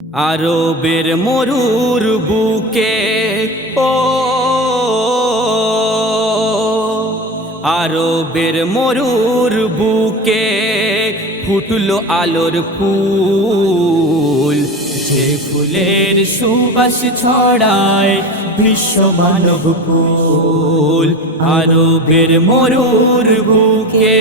আরবের মরুর বুকে ও আরবের মরুর বুকে ফুটলো আলোর ফুল, যে ফুলের সুবাস ছড়ায় বিশ্ব মানব কুল। আরবের মরুর বুকে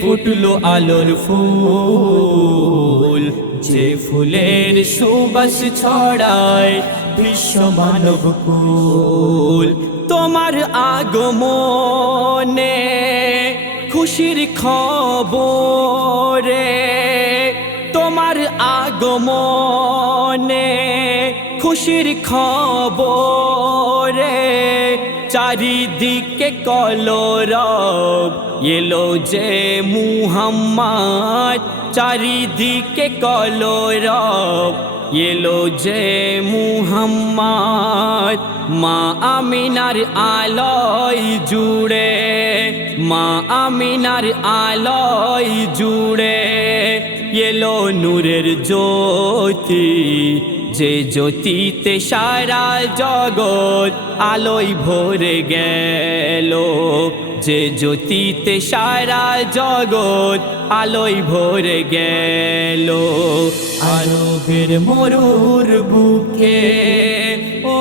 ফুটলো আলোর ফুল, যে ফুলের সুবাস ছড়ায় বিশ্ব মানব কুল। তোমার আগমনে খুশির খবরে, তোমার আগমনে খুশির খবরে চারিদিকে কলরব এলো যে মুহাম্মদ, চারিদিকে কলরব এলো যে মুহাম্মদ। মা আমিনার আলোয় জুড়ে, মা আমিনার আলোয় জুড়ে এলো নূরের জ্যোতি, যে জ্যোতিতে সারা জগৎ আলোয় ভরে গেল, যে জ্যোতিতে সারা জগৎ আলোয় ভরে গেল। আরবের মরুর বুকে ও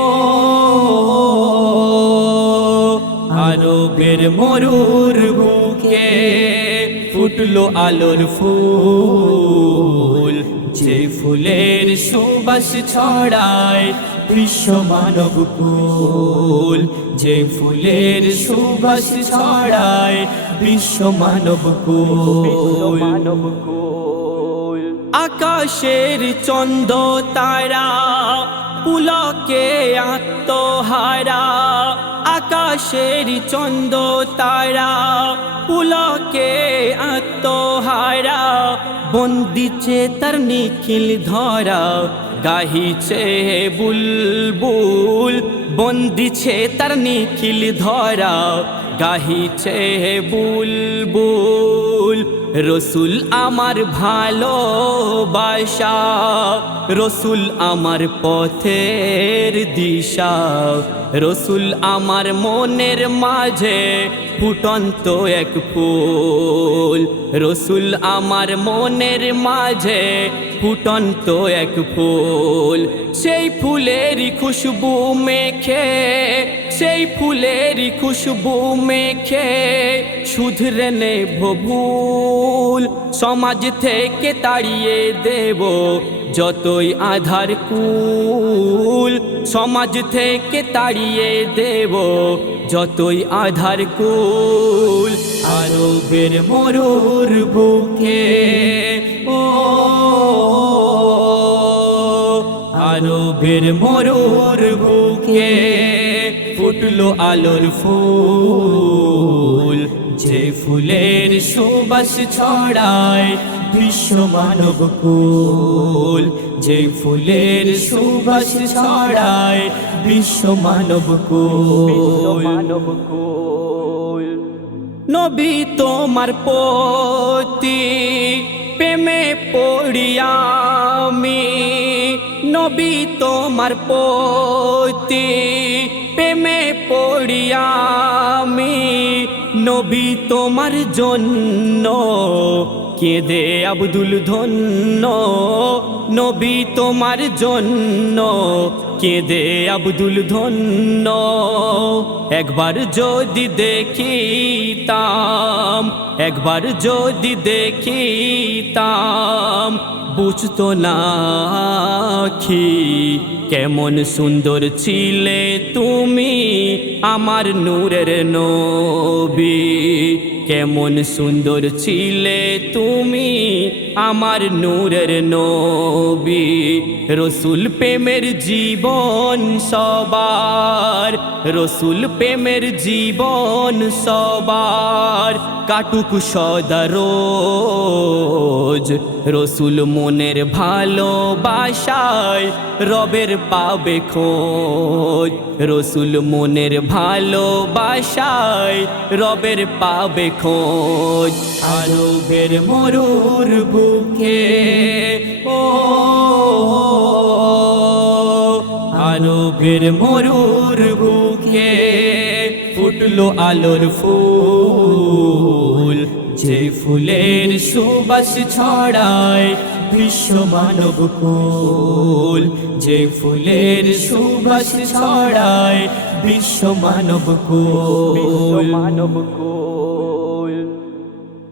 আরবের মরুর বুকে ফুটলো আলোর ফুল, যে ফুলের সুবাস ছড়ায় বিশ্ব মানব কুল, যে ফুলের সুবাস ছড়ায় বিশ্ব মানব কুল। আকাশের চন্দ্র তারা পুলকে আত্মহারা, আকাশের চন্দ্র তারা পুলকে আত্মহারা, বন্দিছে তার নিখিল ধরা গাহিছে বুলবুল, বন্দিছে তার নিখিল ধরা গাহিছে বুলবুল। রসুল আমার ভালোবাসা, রসুল আমার পথের দিশা, রসুল আমার মনের মাঝে ফুটন্ত এক ফুল, রসুল আমার মনের মাঝে ফুটন্ত এক ফুল। সেই ফুলেরই খুশবু মেখে, সেই ফুলেরই খুশবু মেখে শুধরে নেব ভুল, সমাজ থেকে তাড়িয়ে দেব যতই আধার কুল, সমাজ থেকে তাড়িয়ে দেব যতই আধার কুল। আরবের মরুর বুকে ও আরবের মরুর বুকে ফুটলো আলোর ফুল, যে ফুলের সুবাস ছড়ায় বিশ্ব মানব কুল, যে ফুলের সুবাস ছড়ায় বিশ্ব মানব কুল। নবী তোমার প্রতি প্রেমে পড়িয়া আমি, নবী তোমার প্রতি প্রেমে পড়িয়া আমি, নবী তোমার জন্য কেঁদে আব্দুল ধন্য, নবী তোমার জন্য কেঁদে আব্দুল ধন্য। একবার যদি দেখিতাম, একবার যদি দেখিতাম বুঝতো না কি কেমন সুন্দর ছিলে তুমি আমার নূরের নবী, কেমন সুন্দর ছিলে তুমি আমার নূরের নবী। রসুল প্রেমের জীবন সবার, রসুল প্রেমের জীবন সবার কাটুক সদা রোজ, রসুল মনের ভালোবাসায় রবের পাবে খোঁজ, রসুল মনের ভালোবাসায় রবের পাবে খোঁজ। আরবের মরুর বুকে ও আরবের মরুর বুকে ফুটলো আলোর ফুল, যে ফুলের সুবাস ছড়ায় বিশ্ব মানব কুল, যে ফুলের সুবাস ছড়ায় বিশ্ব মানব কুল।